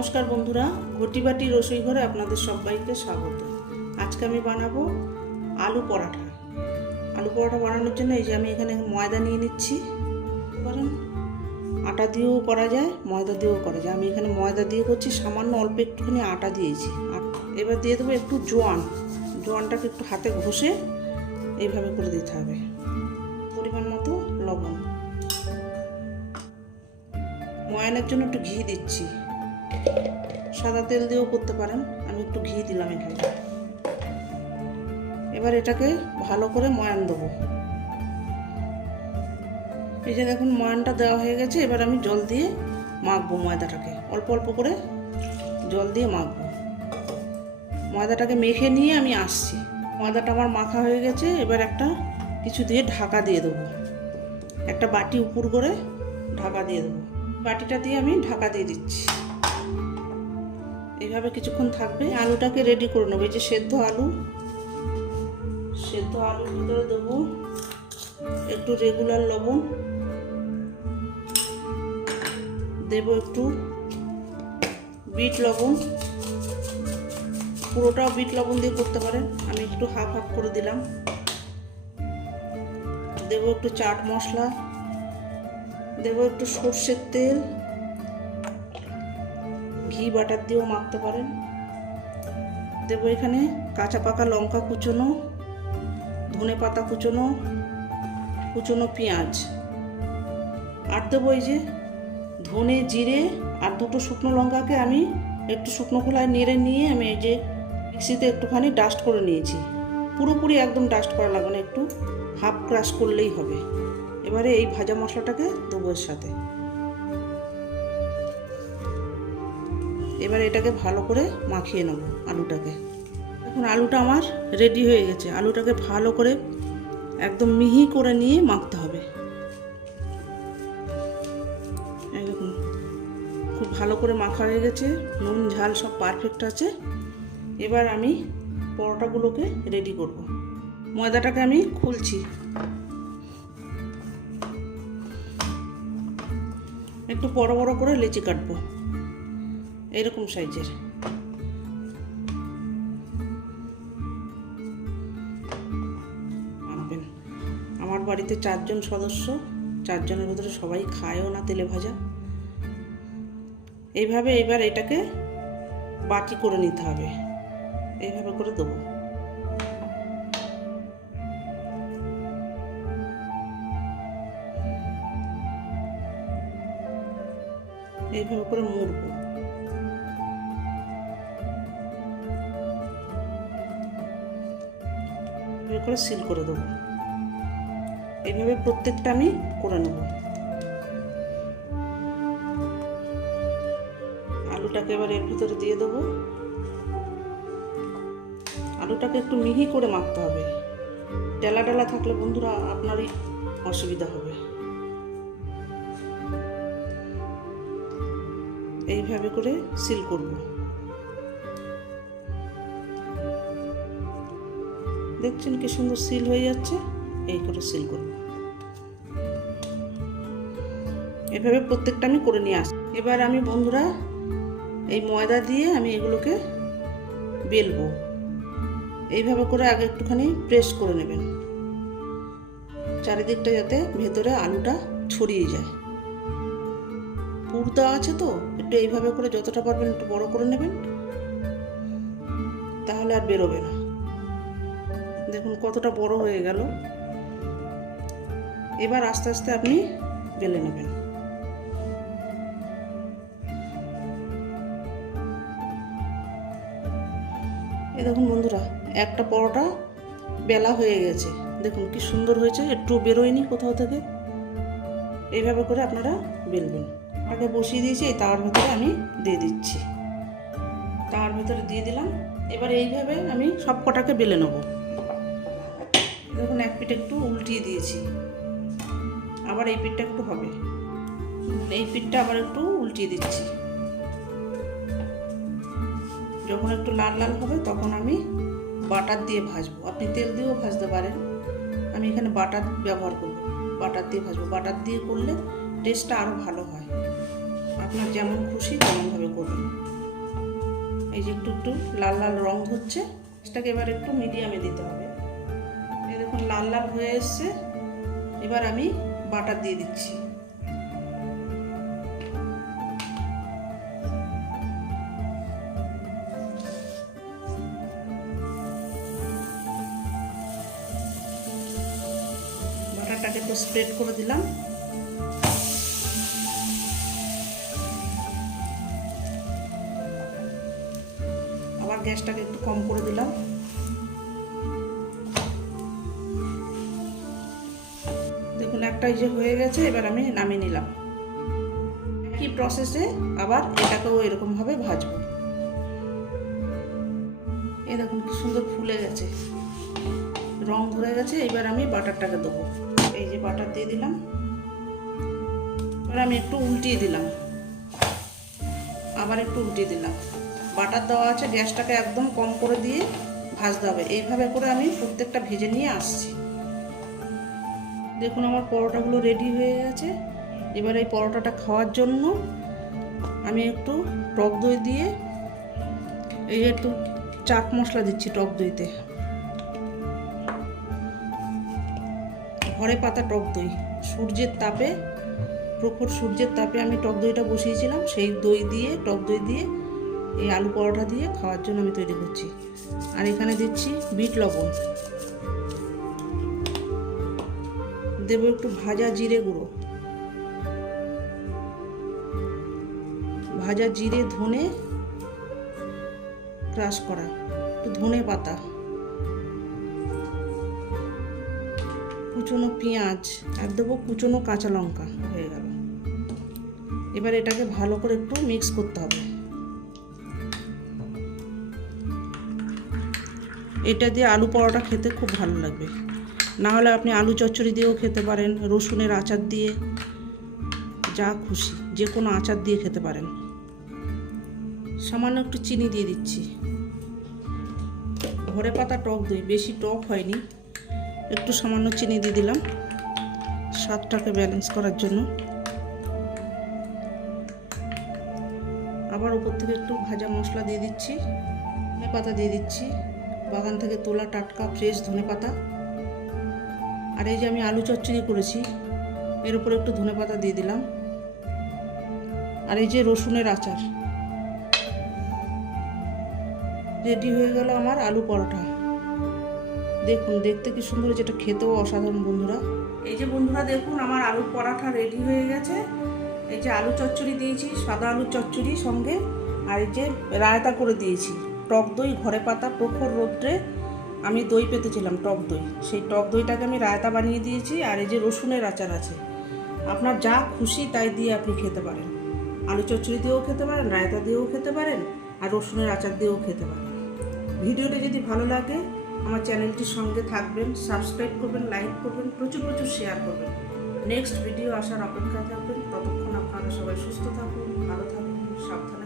নমস্কার বন্ধুরা, ঘটিবাটি রসোই ঘরে আপনাদের সবাইকে স্বাগত। আজকে আমি বানাবো আলু পরাঠা। আলু পরাঠা বানানোর জন্য এই যে আমি এখানে ময়দা নিয়ে নিচ্ছি। পারেন আটা দিয়েও করা যায়, ময়দা দিয়েও করা যায়। আমি এখানে ময়দা দিয়ে করছি, সামান্য অল্প একটুখানি আটা দিয়েছি। এবার দিয়ে দেবো একটু জোয়ান। জোয়ানটাকে একটু হাতে ঘষে এইভাবে করে দিতে হবে। পরিমাণ মতো লবণ। ময়ানের জন্য একটু ঘি দিচ্ছি। সাদা তেল দিয়েও করতে পারেন। আমি একটু ঘি দিলাম এখানে। এবার এটাকে ভালো করে ময়ান দেবো। এই যে দেখুন, ময়ানটা দেওয়া হয়ে গেছে। এবার আমি জল দিয়ে মাখবো ময়দাটাকে। অল্প অল্প করে জল দিয়ে মাখবো। ময়দাটাকে মেখে নিয়ে আমি আসছি। ময়দাটা আমার মাখা হয়ে গেছে। এবার একটা কিছু দিয়ে ঢাকা দিয়ে দেবো। একটা বাটি উপর করে ঢাকা দিয়ে দেবো। বাটিটা দিয়ে আমি ঢাকা দিয়ে দিচ্ছি। এইভাবে কিছুক্ষণ থাকবে। আলুটাকে রেডি করে নেব। এই যে সেদ্ধ আলু। সেদ্ধ আলুর ভিতরে দেবো একটু রেগুলার লবণ। দেব একটু বিট লবণ। পুরোটাও বিট লবণ দিয়ে করতে পারেন। আমি একটু হাফ হাফ করে দিলাম। দেবো একটু চাট মশলা। দেব একটু সর্ষের তেল। ঘি বাটার দিয়েও মাখতে পারেন। দেবো এখানে কাঁচা পাকা লঙ্কা কুচোনো, ধনে পাতা কুচোনো কুচোনো পেঁয়াজ। আর দেবো এই যে ধনে জিরে আর দুটো শুকনো লঙ্কাকে আমি একটু শুকনো খোলায় নেড়ে নিয়ে আমি এই যে মিক্সিতে একটুখানি ডাস্ট করে নিয়েছি। পুরোপুরি একদম ডাস্ট করা লাগবে না, একটু হাফ ক্রাশ করলেই হবে। এবারে এই ভাজা মশলাটাকে দেবো এর সাথে। এবার এটাকে ভালো করে মাখিয়ে নেব আলুটাকে। এখন আলুটা আমার রেডি হয়ে গেছে। আলুটাকে ভালো করে একদম মিহি করে নিয়ে মাখতে হবে। খুব ভালো করে মাখা হয়ে গেছে। নুন, ঝাল সব পারফেক্ট আছে। এবার আমি পরোটাগুলোকে রেডি করব। ময়দাটাকে আমি খুলছি। একটু বড় বড় করে লেচি কাটবো। এরকম সাইজের। আনবেন আমার বাড়িতে চারজন সদস্য, চারজনের ভিতরে সবাই খায়ও না তেলে ভাজা। এইভাবে এবার এটাকে বাটি করে নিতে হবে। এইভাবে করে দেবো। এইভাবে করে মুড়বো। করে সিল করে দেবো। এইভাবে প্রত্যেকটা আমি করে নেব। আলুটাকে এবার এর ভিতরে দিয়ে দেবো। আলুটাকে একটু মিহি করে মাখতে হবে। ডেলা ডেলা থাকলে বন্ধুরা আপনারই অসুবিধা হবে। এইভাবে করে সিল করব। দেখছেন কি সুন্দর সিল হয়ে যাচ্ছে? এই করে সিল করব এভাবে প্রত্যেকটা আমি করে নিয়ে আসি এবার আমি বন্ধুরা, এই ময়দা দিয়ে আমি এগুলোকে বেলবো। এইভাবে করে আগে একটুখানি প্রেস করে নেবেন। চারিদিকটা যাতে ভেতরে আলুটা ছড়িয়ে যায়। পুর আছে তো, একটু এইভাবে করে যতটা পারবেন একটু বড় করে নেবেন। তাহলে আর বেরোবে না। দেখুন কতটা বড় হয়ে গেল। এবার আস্তে আস্তে আপনি বেলে নেবেন। এই দেখুন বন্ধুরা, একটা পরোটা বেলা হয়ে গেছে। দেখুন কি সুন্দর হয়েছে একটু বেরোয়নি কোথাও থেকে। এইভাবে করে আপনারা বেলবেন। আগে বসিয়ে দিয়েছি, এই তাওয়ার ভেতরে আমি দিয়ে দিচ্ছি। তাওয়ার ভেতরে দিয়ে দিলাম। এবার এইভাবে আমি সব কটাকে বেলে নেব। দেখুন, এক পিঠ একটু উল্টিয়ে দিয়েছি। আবার এই পিঠটা একটু হবে। এই পিঠটা আবার একটু উল্টিয়ে দিচ্ছি। যখন একটু লাল লাল হবে, তখন আমি বাটার দিয়ে ভাজবো। আপনি তেল দিয়েও ভাজতে পারেন। আমি এখানে বাটার ব্যবহার করব। বাটার দিয়ে ভাজবো। বাটার দিয়ে করলে টেস্টটা আরও ভালো হয়। আপনার যেমন খুশি তেমনভাবে করবেন। এই যে একটু একটু লাল লাল রং হচ্ছে, সেটাকে এবার একটু মিডিয়ামে দিতে হবে। দেখুন লাল লাল হয়ে এসছে। এবার আমি বাটার দিয়ে দিচ্ছি। বাটারটাকে একটু স্প্রেড করে দিলাম। আবার গ্যাসটাকে একটু কম করে দিলাম। একটাই যে হয়ে গেছে, এবার আমি নামিয়ে নিলাম। একই প্রসেসে আবার এটাকেও এরকমভাবে ভাজবো। এই দেখুন কি সুন্দর ফুলে গেছে। রং ধরে গেছে, এবার আমি বাটারটাকে দেবো। এই যে বাটার দিয়ে দিলাম। এবার আমি একটু উল্টিয়ে দিলাম। আবার একটু উল্টিয়ে দিলাম। বাটার দেওয়া আছে, গ্যাসটাকে একদম কম করে দিয়ে ভাজতে হবে। এইভাবে করে আমি প্রত্যেকটা ভেজে নিয়ে আসছি। দেখুন আমার পরোটাগুলো রেডি হয়ে গেছে। এবার এই পরোটাটা খাওয়ার জন্য আমি একটু টক দই দিয়ে এই একটু চাট মশলা দিচ্ছি টক দইতে। ঘরে পাতা টক দই। সূর্যের তাপে, প্রখর সূর্যের তাপে আমি টক দইটা বসিয়েছিলাম। সেই দই দিয়ে, টক দই দিয়ে এই আলু পরোটা দিয়ে খাওয়ার জন্য আমি তৈরি করছি। আর এখানে দিচ্ছি বিট লবণ। দেবো একটু ভাজা জিরে গুঁড়ো। ভাজা জিরে, ধনে ক্রাশ করা, একটু ধনে পাতা। কুচনো পেঁয়াজ, আর দেবো কুচনো কাঁচা লঙ্কা, হয়ে গেল। এবার এটাকে ভালো করে একটু মিক্স করতে হবে। এটা দিয়ে আলু পরোটা খেতে খুব ভালো লাগবে। না হলে আপনি আলু চচ্চড়ি দিয়েও খেতে পারেন, রসুনের আচার দিয়ে। যা খুশি, যে কোনো আচার দিয়ে খেতে পারেন। সামান্য একটু চিনি দিয়ে দিচ্ছি। ঘরে পাতা টক দই, বেশি টক হয়নি। একটু সামান্য চিনি দিয়ে দিলাম। স্বাদটাকে ব্যালেন্স করার জন্য। আবার উপর থেকে একটু ভাজা মশলা দিয়ে দিচ্ছি। ধনে পাতা দিয়ে দিচ্ছি। বাগান থেকে তোলা টাটকা ফ্রেশ ধনে পাতা। আর এই যে আমি আলু চচ্চড়ি করেছি, এর উপর একটু ধনে পাতা দিয়ে দিলাম। আর এই যে রসুনের আচার। রেডি হয়ে গেল আমার আলু পরোটা। দেখুন, দেখতে কি সুন্দর যেটা খেতেও অসাধারণ বন্ধুরা। এই যে বন্ধুরা, দেখুন, আমার আলু পরাঠা রেডি হয়ে গেছে। এই যে আলু চচ্চড়ি দিয়েছি, সাদা আলু চচ্চড়ি সঙ্গে। আর এই যে রায়তা করে দিয়েছি, টক দই, ঘরে পাতা, প্রখর রোদ্রে আমি দই পেতেছিলাম, টক দই। সেই টক দইটাকে আমি রায়তা বানিয়ে দিয়েছি আর এই যে রসুনের আচার আছে। আপনার যা খুশি তাই দিয়ে আপনি খেতে পারেন। আলু চচ্চড়ি দিয়েও খেতে পারেন, রায়তা দিয়েও খেতে পারেন আর রসুনের আচার দিয়েও খেতে পারেন। ভিডিওটি যদি ভালো লাগে, আমার চ্যানেলটির সঙ্গে থাকবেন, সাবস্ক্রাইব করবেন, লাইক করবেন, প্রচুর প্রচুর শেয়ার করবেন। নেক্সট ভিডিও আসার অপেক্ষা থাকবেন। ততক্ষণ আপনারা সবাই সুস্থ থাকুন, ভালো থাকুন, সাবধানে